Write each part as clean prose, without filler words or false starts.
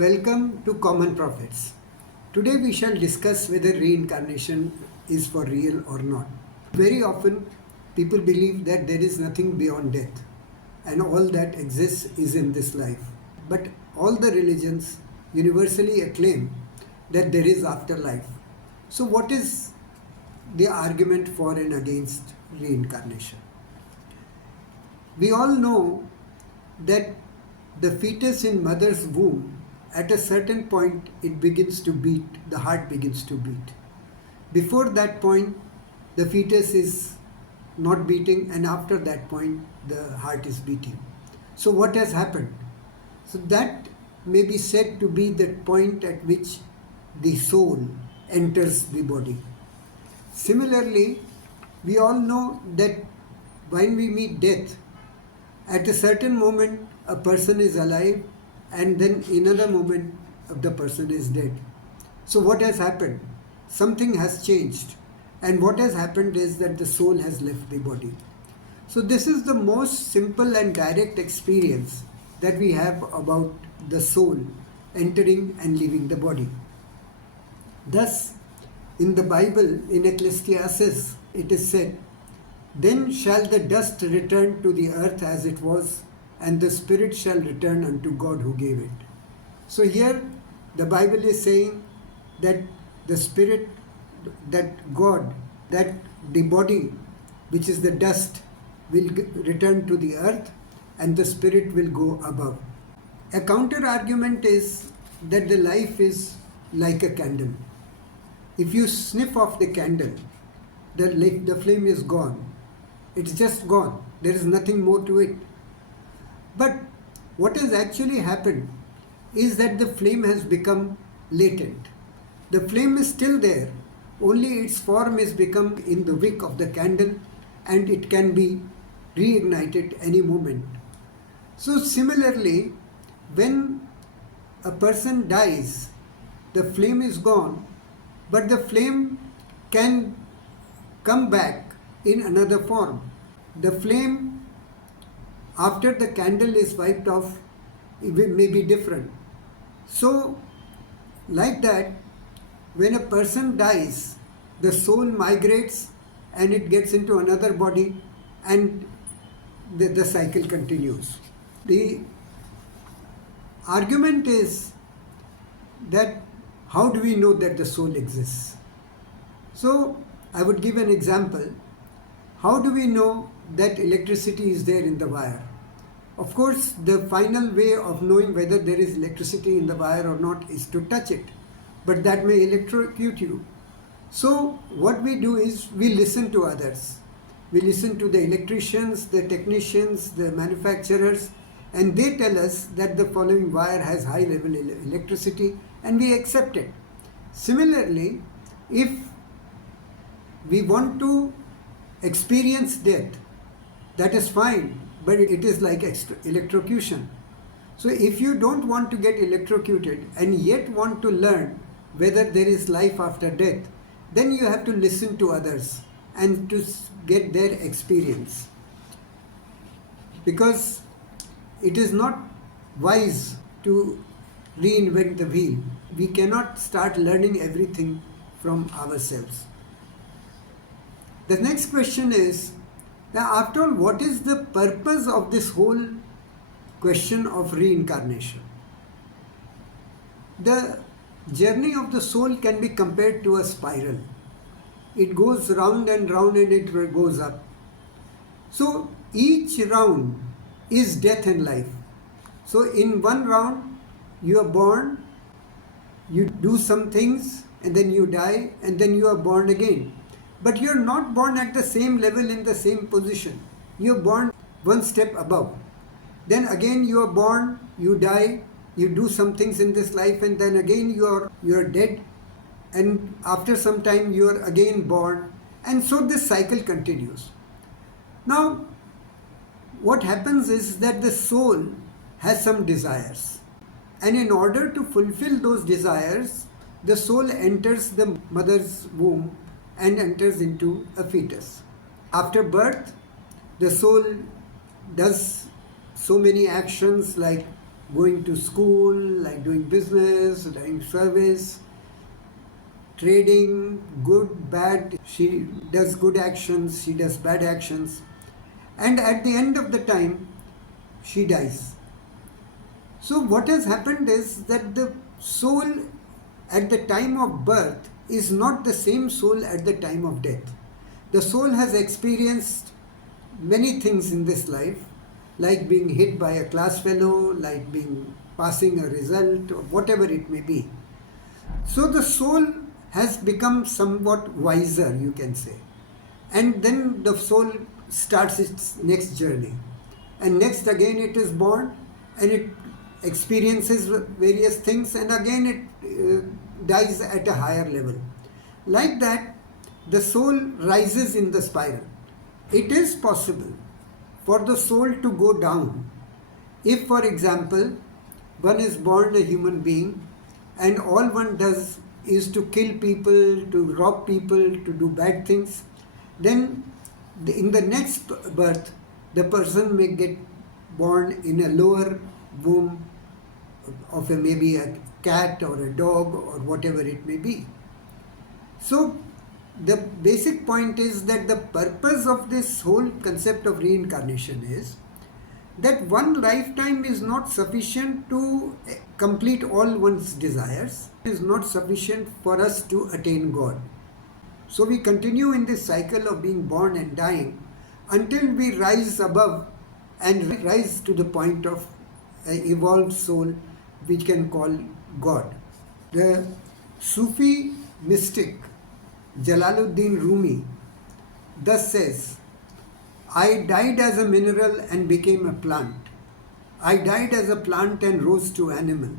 Welcome to Common Prophets. Today we shall discuss whether reincarnation is for real or not. Very often people believe that there is nothing beyond death and all that exists is in this life. But all the religions universally acclaim that there is afterlife. So what is the argument for and against reincarnation? We all know that the fetus in mother's womb, at a certain point it begins to beat, the heart begins to beat. Before that point the fetus is not beating, and after that point the heart is beating. So what has happened? So that may be said to be the point at which the soul enters the body. Similarly, we all know that when we meet death, at a certain moment a person is alive and then in another moment the person is dead. So what has happened? Something has changed, and what has happened is that the soul has left the body. So this is the most simple and direct experience that we have about the soul entering and leaving the body. Thus, in the Bible, in Ecclesiastes, it is said, "Then shall the dust return to the earth as it was, and the spirit shall return unto God who gave it." So here the Bible is saying that the spirit, that God, that the body, which is the dust, will return to the earth and the spirit will go above. A counter argument is that the life is like a candle. If you sniff off the candle, the flame is gone. It's just gone. There is nothing more to it. But what has actually happened is that the flame has become latent. The flame is still there, only its form is become in the wick of the candle and it can be reignited any moment. So similarly, when a person dies, the flame is gone, but the flame can come back in another form. The flame, after the candle is wiped off, it may be different. So, like that, when a person dies, the soul migrates and it gets into another body, and the cycle continues. The argument is that how do we know that the soul exists? So, I would give an example. How do we know that electricity is there in the wire? Of course, the final way of knowing whether there is electricity in the wire or not is to touch it, but that may electrocute you. So what we do is we listen to others. We listen to the electricians, the technicians, the manufacturers, and they tell us that the following wire has high level electricity, and we accept it. Similarly, if we want to experience death, that is fine, but it is like electrocution. So if you don't want to get electrocuted and yet want to learn whether there is life after death, then you have to listen to others and to get their experience. Because it is not wise to reinvent the wheel. We cannot start learning everything from ourselves. The next question is, now after all, what is the purpose of this whole question of reincarnation? The journey of the soul can be compared to a spiral. It goes round and round and it goes up. So each round is death and life. So in one round you are born, you do some things, and then you die, and then you are born again. But you are not born at the same level in the same position. You are born one step above. Then again you are born, you die, you do some things in this life, and then again you are dead, and after some time you are again born, and so this cycle continues. Now what happens is that the soul has some desires, and in order to fulfill those desires, the soul enters the mother's womb and enters into a fetus. After birth, the soul does so many actions like going to school, like doing business, doing service, trading, good, bad. She does good actions, she does bad actions. And at the end of the time, she dies. So what has happened is that the soul at the time of birth is not the same soul at the time of death. The soul has experienced many things in this life, like being hit by a class fellow, like being passing a result, or whatever it may be. So the soul has become somewhat wiser, you can say. And then the soul starts its next journey. And next again it is born and it experiences various things, and again it dies at a higher level. Like that, the soul rises in the spiral. It is possible for the soul to go down if, for example, one is born a human being and all one does is to kill people, to rob people, to do bad things. Then in the next birth, the person may get born in a lower womb of maybe a cat or a dog or whatever it may be. So the basic point is that the purpose of this whole concept of reincarnation is that one lifetime is not sufficient to complete all one's desires, is not sufficient for us to attain God. So we continue in this cycle of being born and dying until we rise above and rise to the point of an evolved soul we can call God. The Sufi mystic Jalaluddin Rumi thus says, I died as a mineral and became a plant. I died as a plant and rose to animal.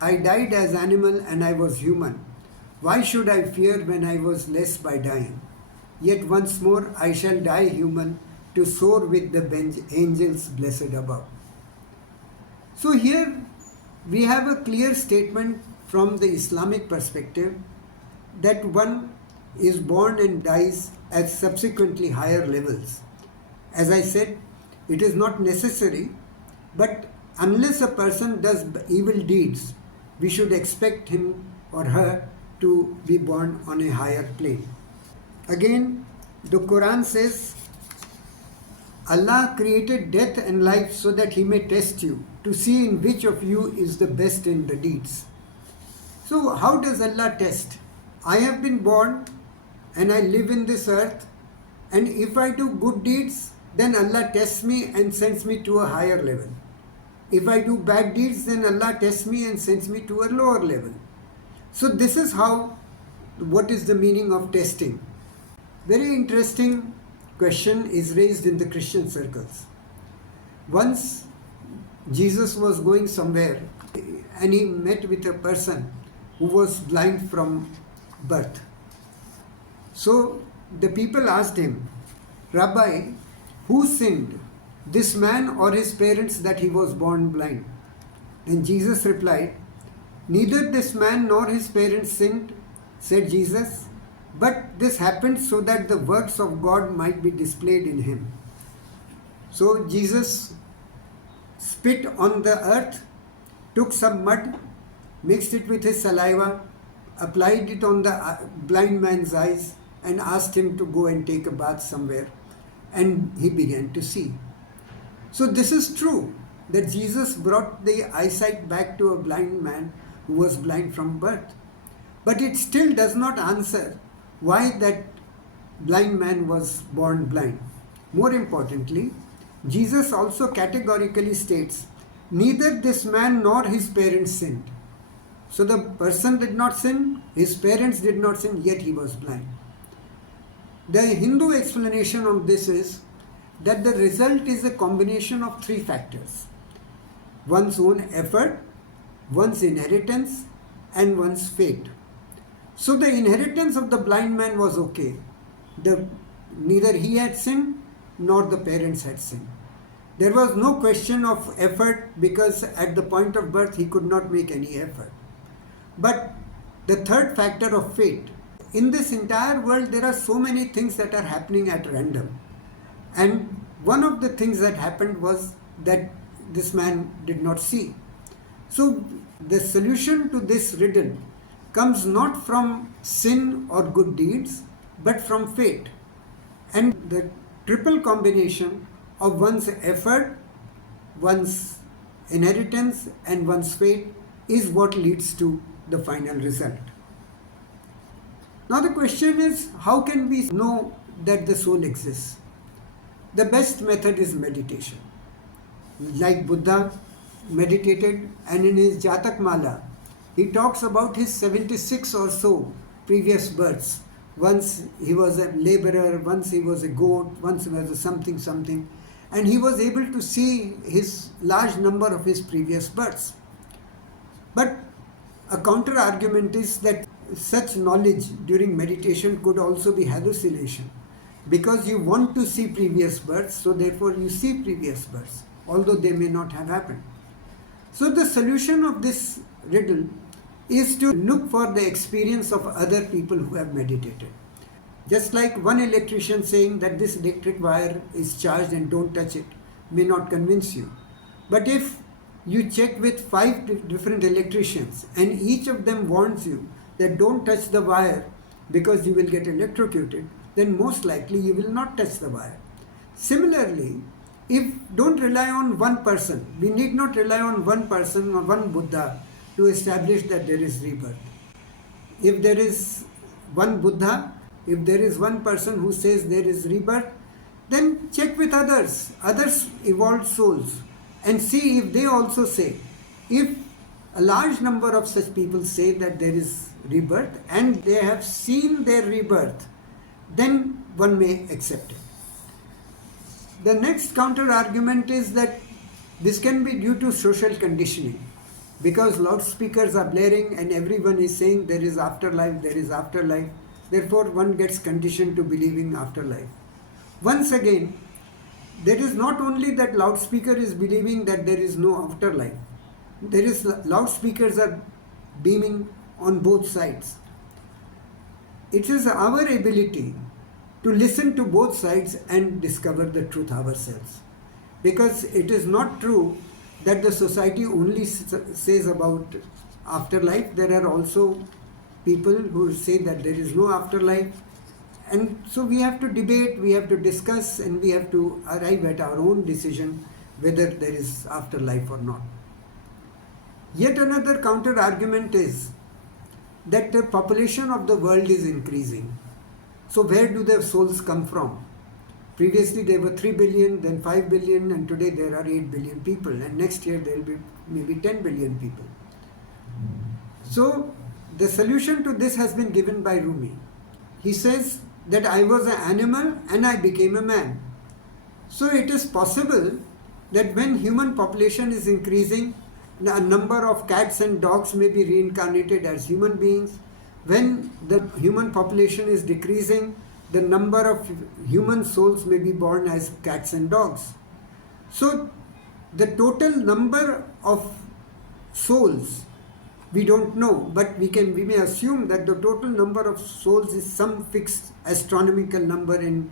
I died as animal and I was human. Why should I fear when I was less by dying? Yet once more I shall die human to soar with the angels blessed above. So here we have a clear statement from the Islamic perspective that one is born and dies at subsequently higher levels. As I said, it is not necessary, but unless a person does evil deeds, we should expect him or her to be born on a higher plane. Again, the Quran says, Allah created death and life so that He may test you, to see in which of you is the best in the deeds. So how does Allah test? I have been born and I live in this earth, and if I do good deeds, then Allah tests me and sends me to a higher level. If I do bad deeds, then Allah tests me and sends me to a lower level. So this is what is the meaning of testing. Very interesting question is raised in the Christian circles. Once Jesus was going somewhere and he met with a person who was blind from birth. So the people asked him, Rabbi, who sinned, this man or his parents, that he was born blind? And Jesus replied, neither this man nor his parents sinned, said Jesus, but this happened so that the works of God might be displayed in him. So Jesus spit on the earth, took some mud, mixed it with his saliva, applied it on the blind man's eyes, and asked him to go and take a bath somewhere. And he began to see. So this is true, that Jesus brought the eyesight back to a blind man who was blind from birth. But it still does not answer why that blind man was born blind. More importantly, Jesus also categorically states, neither this man nor his parents sinned. So the person did not sin, his parents did not sin, yet he was blind. The Hindu explanation of this is that the result is a combination of three factors: one's own effort, one's inheritance, and one's fate. So the inheritance of the blind man was okay. Neither he had sinned nor the parents had sinned. There was no question of effort because at the point of birth he could not make any effort. But the third factor of fate. In this entire world there are so many things that are happening at random. And one of the things that happened was that this man did not see. So the solution to this riddle comes not from sin or good deeds, but from fate. And the triple combination of one's effort, one's inheritance, and one's fate is what leads to the final result. Now the question is, how can we know that the soul exists? The best method is meditation. Like Buddha meditated, and in his Jatak Mala, he talks about his 76 or so previous births. Once he was a laborer, once he was a goat, once he was a something, and he was able to see his large number of his previous births. But a counter argument is that such knowledge during meditation could also be hallucination, because you want to see previous births, so therefore you see previous births, although they may not have happened. So the solution of this riddle is to look for the experience of other people who have meditated. Just like one electrician saying that this electric wire is charged and don't touch it may not convince you. But if you check with 5 different electricians and each of them warns you that don't touch the wire because you will get electrocuted, then most likely you will not touch the wire. Similarly, don't rely on one person. We need not rely on one person or one Buddha to establish that there is rebirth. If there is one Buddha, if there is one person who says there is rebirth, then check with others evolved souls, and see if they also say. If a large number of such people say that there is rebirth and they have seen their rebirth, then one may accept it. The next counter argument is that this can be due to social conditioning, because loudspeakers are blaring and everyone is saying there is afterlife, there is afterlife. Therefore, one gets conditioned to believing afterlife. Once again, there is not only that loudspeaker is believing that there is no afterlife. Loudspeakers are beaming on both sides. It is our ability to listen to both sides and discover the truth ourselves. Because it is not true that the society only says about afterlife. There are also people who say that there is no afterlife. And so we have to debate, we have to discuss, and we have to arrive at our own decision whether there is afterlife or not. Yet another counter argument is that the population of the world is increasing. So where do the souls come from? Previously there were 3 billion, then 5 billion, and today there are 8 billion people, and next year there will be maybe 10 billion people. So the solution to this has been given by Rumi. He says that I was an animal and I became a man. So it is possible that when human population is increasing, a number of cats and dogs may be reincarnated as human beings. When the human population is decreasing, the number of human souls may be born as cats and dogs. So the total number of souls we don't know, but we may assume that the total number of souls is some fixed astronomical number in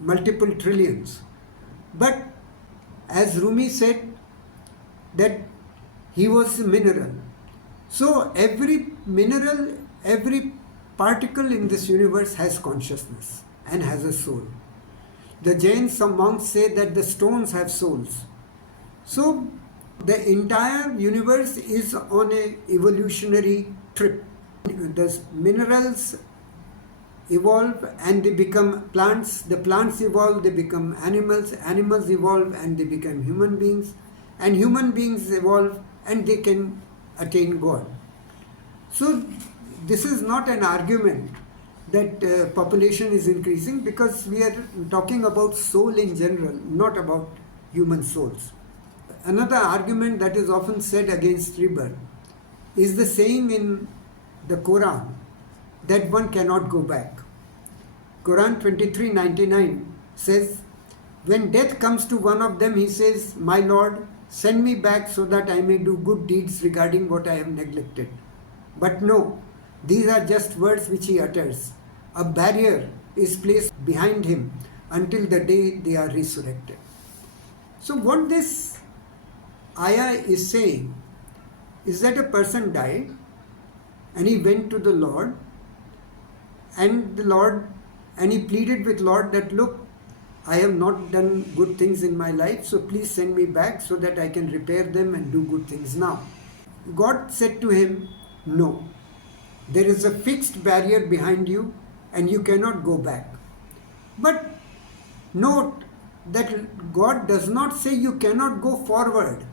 multiple trillions. But as Rumi said, that he was a mineral. So every mineral, every particle in this universe has consciousness and has a soul. The Jains, some monks say that the stones have souls. So the entire universe is on an evolutionary trip. The minerals evolve and they become plants. The plants evolve, they become animals. Animals evolve and they become human beings. And human beings evolve and they can attain God. So this is not an argument that population is increasing, because we are talking about soul in general, not about human souls. Another argument that is often said against rebirth is the saying in the Quran that one cannot go back. Quran 23:99 says, when death comes to one of them, he says, my Lord, send me back so that I may do good deeds regarding what I have neglected. But no, these are just words which he utters. A barrier is placed behind him until the day they are resurrected. So what this ayah is saying is that a person died and he went to the Lord, and he pleaded with Lord that, look, I have not done good things in my life, so please send me back so that I can repair them and do good things now. God said to him, no, there is a fixed barrier behind you and you cannot go back. But note that God does not say you cannot go forward.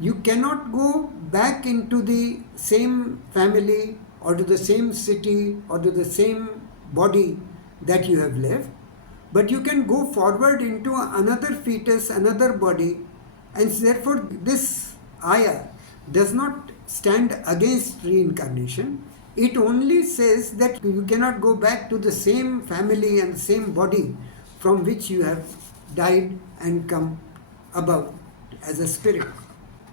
You cannot go back into the same family or to the same city or to the same body that you have left, but you can go forward into another fetus, another body, and therefore this ayah does not stand against reincarnation. It only says that you cannot go back to the same family and the same body from which you have died and come about as a spirit.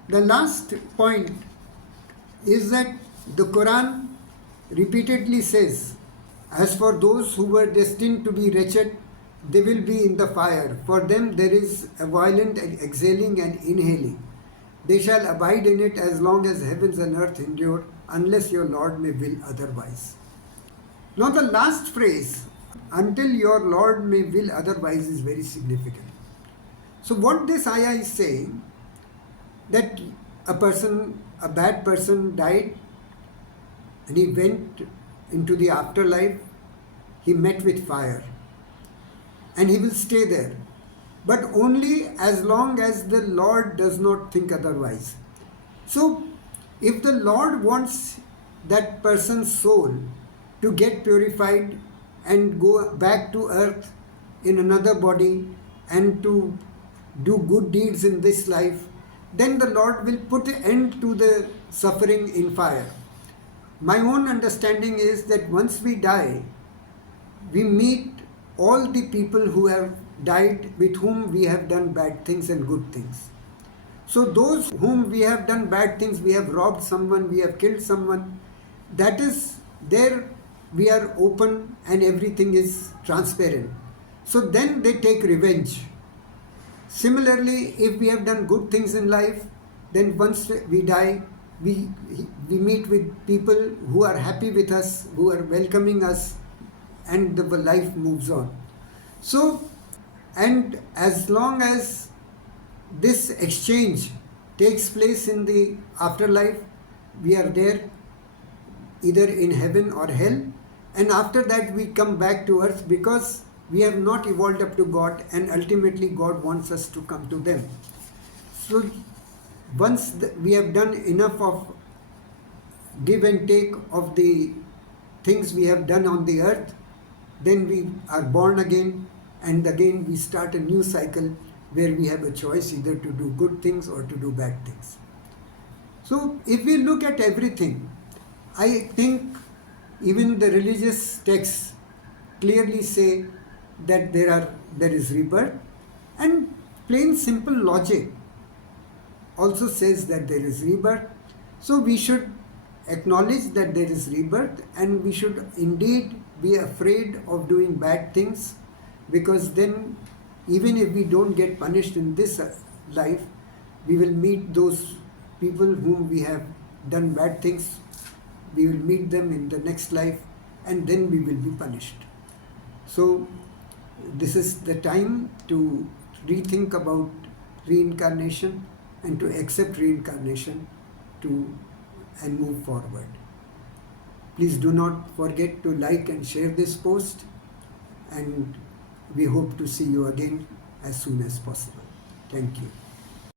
The last point is that the Quran repeatedly says, as for those who were destined to be wretched, they will be in the fire. For them there is a violent exhaling and inhaling. They shall abide in it as long as heavens and earth endure, unless your Lord may will otherwise. Now the last phrase, until your Lord may will otherwise, is very significant. So what this ayah is saying, that a bad person died and he went into the afterlife, he met with fire and he will stay there, but only as long as the Lord does not think otherwise. So if the Lord wants that person's soul to get purified and go back to earth in another body and to do good deeds in this life, then the Lord will put an end to the suffering in fire. My own understanding is that once we die, we meet all the people who have died with whom we have done bad things and good things. So those whom we have done bad things, we have robbed someone, we have killed someone, that is there we are open and everything is transparent. So then they take revenge. Similarly, if we have done good things in life, then once we die, we meet with people who are happy with us, who are welcoming us, and the life moves on. So, and as long as this exchange takes place in the afterlife, we are there either in heaven or hell, and after that we come back to earth because we have not evolved up to God, and ultimately God wants us to come to them. So once we have done enough of give and take of the things we have done on the earth, then we are born again, and again we start a new cycle where we have a choice either to do good things or to do bad things. So if we look at everything, I think even the religious texts clearly say that there is rebirth, and plain simple logic also says that there is rebirth. So we should acknowledge that there is rebirth, and we should indeed be afraid of doing bad things, because then even if we don't get punished in this life, we will meet those people whom we have done bad things, we will meet them in the next life, and then we will be punished. So this is the time to rethink about reincarnation and to accept reincarnation and move forward. Please do not forget to like and share this post, and we hope to see you again as soon as possible. Thank you.